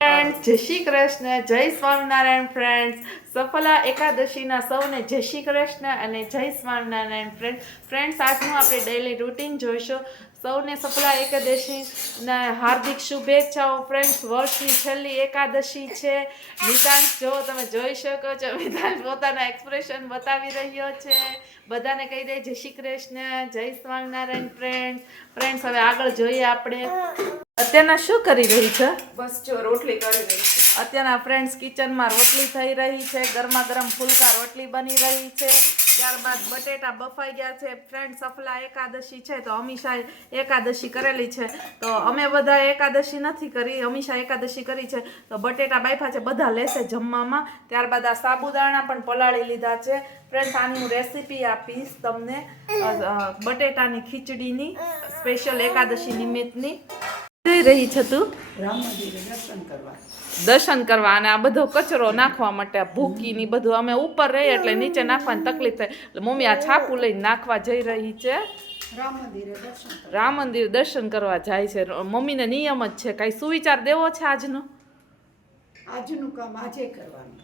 Friends જય શ્રી કૃષ્ણ, જય Swaminarayan friends. Saphala એકાદશીના સૌને જય શ્રી કૃષ્ણ અને જય સ્વામિનારાયણ ફ્રેન્ડ્સ. આજનું આપણે ડેઈલી રૂટીન જોઈશું. સૌને સફલા એકાદશીના હાર્દિક શુભેચ્છાઓ ફ્રેન્ડ્સ. વર્ષની છેલ્લી એકાદશી છે. નિતાંશ જો તમે જોઈ શકો છો, નિતાંશ પોતાના એક્સપ્રેશન બતાવી રહ્યો છે. બધાને કહી દે જય શ્રી કૃષ્ણ, જય સ્વામિનારાયણ ફ્રેન્ડ્સ. હવે આગળ જોઈએ આપણે. અત્યારના શું કરી રહી છે? બસ જો રોટલી કરી રહી છે. અત્યારના ફ્રેન્ડ્સ કિચનમાં રોટલી થઈ રહી છે. ગરમા ગરમ ફુલકા રોટલી બની રહી છે. ત્યારબાદ બટેટા બફાઈ ગયા છે. ફ્રેન્ડ સફલા એકાદશી છે તો અમીષાએ એકાદશી કરેલી છે. તો અમે બધા એકાદશી નથી કરી, અમીષા એકાદશી કરી છે. તો બટેટા બાફા છે, બધા લેશે જમવામાં. ત્યારબાદ આ સાબુદાણા પણ પલાળી લીધા છે. ફ્રેન્ડ્સ આની હું રેસીપી આપીશ તમને, બટેટાની ખીચડીની, સ્પેશિયલ એકાદશી નિમિત્તની. જઈ રહી છે તું? રામ મંદિરે દર્શન કરવા અને આ બધો કચરો નાખવા માટે ભૂકી બધું અમે ઉપર રહીએ એટલે નીચે નાખવાની તકલીફ થાય એટલે મમ્મી આ છાપું લઈને નાખવા જઈ રહી છે. રામ મંદિર દર્શન કરવા જાય છે. મમ્મીને નિયમ જ છે. કઈ સુવિચાર દેવો છે આજનો? આજનું કામ આજે કરવાનું,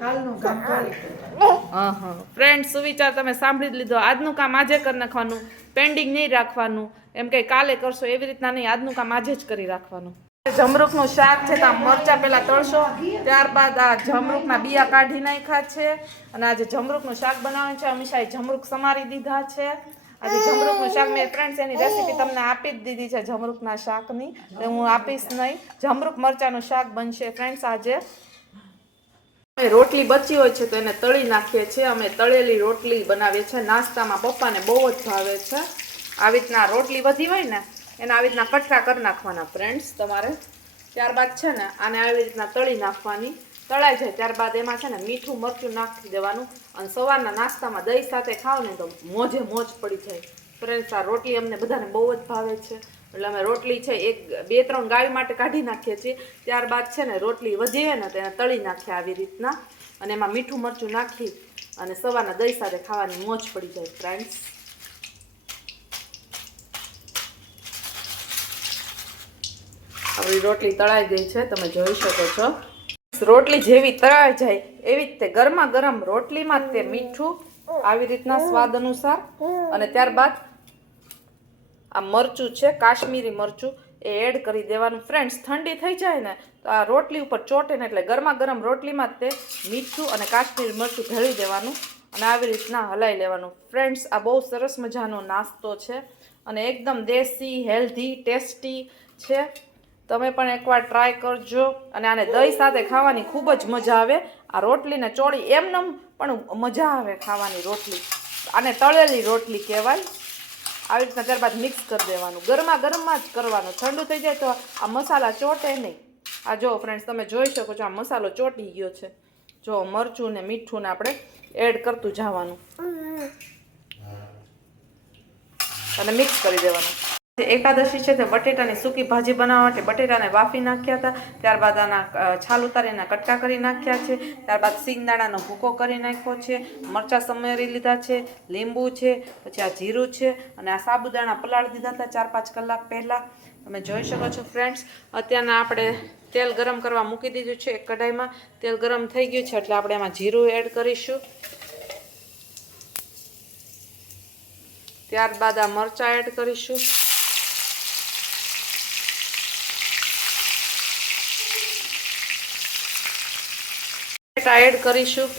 કાલનું કામ કાલે કરવાનું. ફ્રેન્ડ સુવિચાર તમે સાંભળી જ લીધો. આજનું કામ આજે કરી નાખવાનું, પેન્ડિંગ નહીં રાખવાનું. એમ કઈ કાલે કરશો એવી રીતના નહીં, આજનું કામ આજે જ કરી રાખવાનું. જમરૂખનું શાક છે તો આ મરચા પહેલા તળશો, ત્યારબાદ આ જમરૂખના બિયા કાઢી નાખ્યા છે અને આજે જમરૂખનું શાક બનાવવાનું છે. અમીષાએ જમરૂખ સમારી દીધા છે. આજે જમરૂખનું શાક મેં ફ્રેન્ડ્સ એની રેસીપી તમને આપી જ દીધી છે જમરૂખના શાકની, એટલે હું આપીશ નહીં. જમરૂખ મરચાનું શાક બનશે ફ્રેન્ડ્સ આજે. રોટલી બચી હોય છે તો એને તળી નાખીએ છીએ. અમે તળેલી રોટલી બનાવીએ છીએ નાસ્તામાં. પપ્પાને બહુ જ ભાવે છે. આવી રીતના રોટલી વધી હોય ને એને આવી રીતના કટકા કરી નાખવાના ફ્રેન્ડ્સ તમારે. ત્યારબાદ છે ને આને આવી રીતના તળી નાખવાની. તળાઈ જાય ત્યારબાદ એમાં છે ને મીઠું મરચું નાખી દેવાનું અને સવારના નાસ્તામાં દહીં સાથે ખાવ ને તો મોજે મોજ પડી જાય ફ્રેન્ડ્સ. આ રોટલી અમને બધાને બહુ જ ભાવે છે એટલે અમે રોટલી છે 2-3 ગાય માટે કાઢી નાખીએ છીએ. ત્યારબાદ છે ને રોટલી વધીએ ને તો એને તળી નાખીએ આવી રીતના અને એમાં મીઠું મરચું નાખી અને સવારના દહીં સાથે ખાવાની મોજ પડી જાય ફ્રેન્ડ્સ. આપણી રોટલી તળાઈ ગઈ છે, તમે જોઈ શકો છો. રોટલી જેવી તળાઈ જાય એવી રીતે ગરમા ગરમ રોટલીમાં તે મીઠું આવી રીતના સ્વાદ અનુસાર અને ત્યારબાદ આ મરચું છે કાશ્મીરી મરચું એ એડ કરી દેવાનું ફ્રેન્ડ્સ. ઠંડી થઈ જાય ને તો આ રોટલી ઉપર ચોટે ને એટલે ગરમા ગરમ રોટલીમાં તે મીઠું અને કાશ્મીરી મરચું ઢળી દેવાનું અને આવી રીતના હલાવી લેવાનું ફ્રેન્ડ્સ. આ બહુ સરસ મજાનો નાસ્તો છે અને એકદમ દેશી, હેલ્ધી, ટેસ્ટી છે. તમે પણ એકવાર ટ્રાય કરજો અને આને દહીં સાથે ખાવાની ખૂબ જ મજા આવે. આ રોટલીને ચોળી એમનેમ પણ મજા આવે ખાવાની રોટલી. આને તળેલી રોટલી કહેવાય. આવી રીતના ત્યારબાદ મિક્સ કરી દેવાનું. ગરમા ગરમમાં જ કરવાનું. ઠંડુ થઈ જાય તો આ મસાલા ચોટે નહીં. આ જો ફ્રેન્ડ્સ તમે જોઈ શકો છો આ મસાલો ચોટી ગયો છે. જો મરચું ને મીઠું ને આપણે એડ કરતું જવાનું અને મિક્સ કરી દેવાનું. એકાદશી છે તે બટેટાની સૂકી ભાજી બનાવવા માટે બટેટાને બાફી નાખ્યા હતા. ત્યારબાદ આના છાલ ઉતારીને કટકા કરી નાખ્યા છે. ત્યારબાદ સિંગદાણાનો ભૂકો કરી નાખ્યો છે. મરચાં સમારી લીધા છે, લીંબુ છે, પછી આ જીરું છે અને આ સાબુદાણા પલાળી દીધા હતા 4-5 કલાક પહેલાં. તમે જોઈ શકો છો ફ્રેન્ડ્સ. અત્યારના આપણે તેલ ગરમ કરવા મૂકી દીધું છે એક કઢાઈમાં. તેલ ગરમ થઈ ગયું છે એટલે આપણે એમાં જીરું એડ કરીશું. ત્યારબાદ આ મરચાં એડ કરીશું. એડ કરીશું.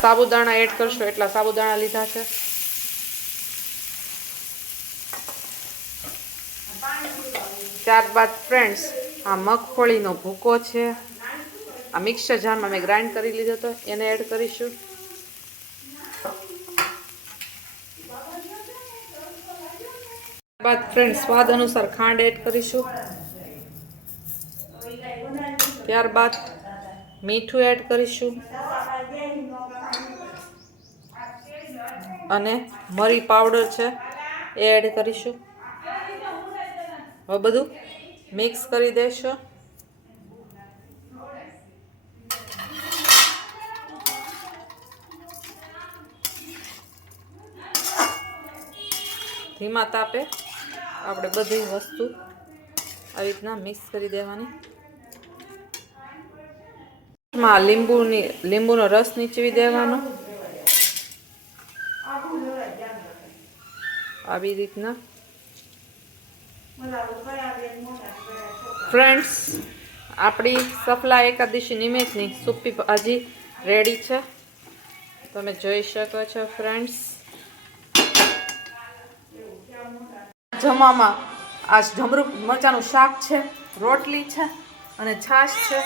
સાબુદાણા એડ કરશો એટલા સાબુદાણા લીધા છે. ત્યારબાદ ફ્રેન્ડ્સ આ મગફળીનો ભૂકો છે. આ મિક્સર જારમાં મેં ગ્રાઇન્ડ કરી લીધો હતો એને એડ કરીશું. ત્યારબાદ ફ્રેન્ડ સ્વાદ અનુસાર ખાંડ એડ કરીશું. ત્યારબાદ મીઠું એડ કરીશું અને મરી પાવડર છે એ એડ કરીશું. હવે બધું મિક્સ કરી દેશો. ધીમા તાપે આપણે બધી વસ્તુ આવી રીતના મિક્સ કરી દેવાની. માં લીંબુનો રસ નીચવી દેવાનો આવી રીતના. ફ્રેન્ડ્સ, આપણી સફલા એકાદશી નિમિત્તની સુપી ભાજી રેડી છે, તમે જોઈ શકો છો ફ્રેન્ડ્સ. જમવામાં આ ઢમરૂ મરચાંનું શાક છે, રોટલી છે અને છાશ છે.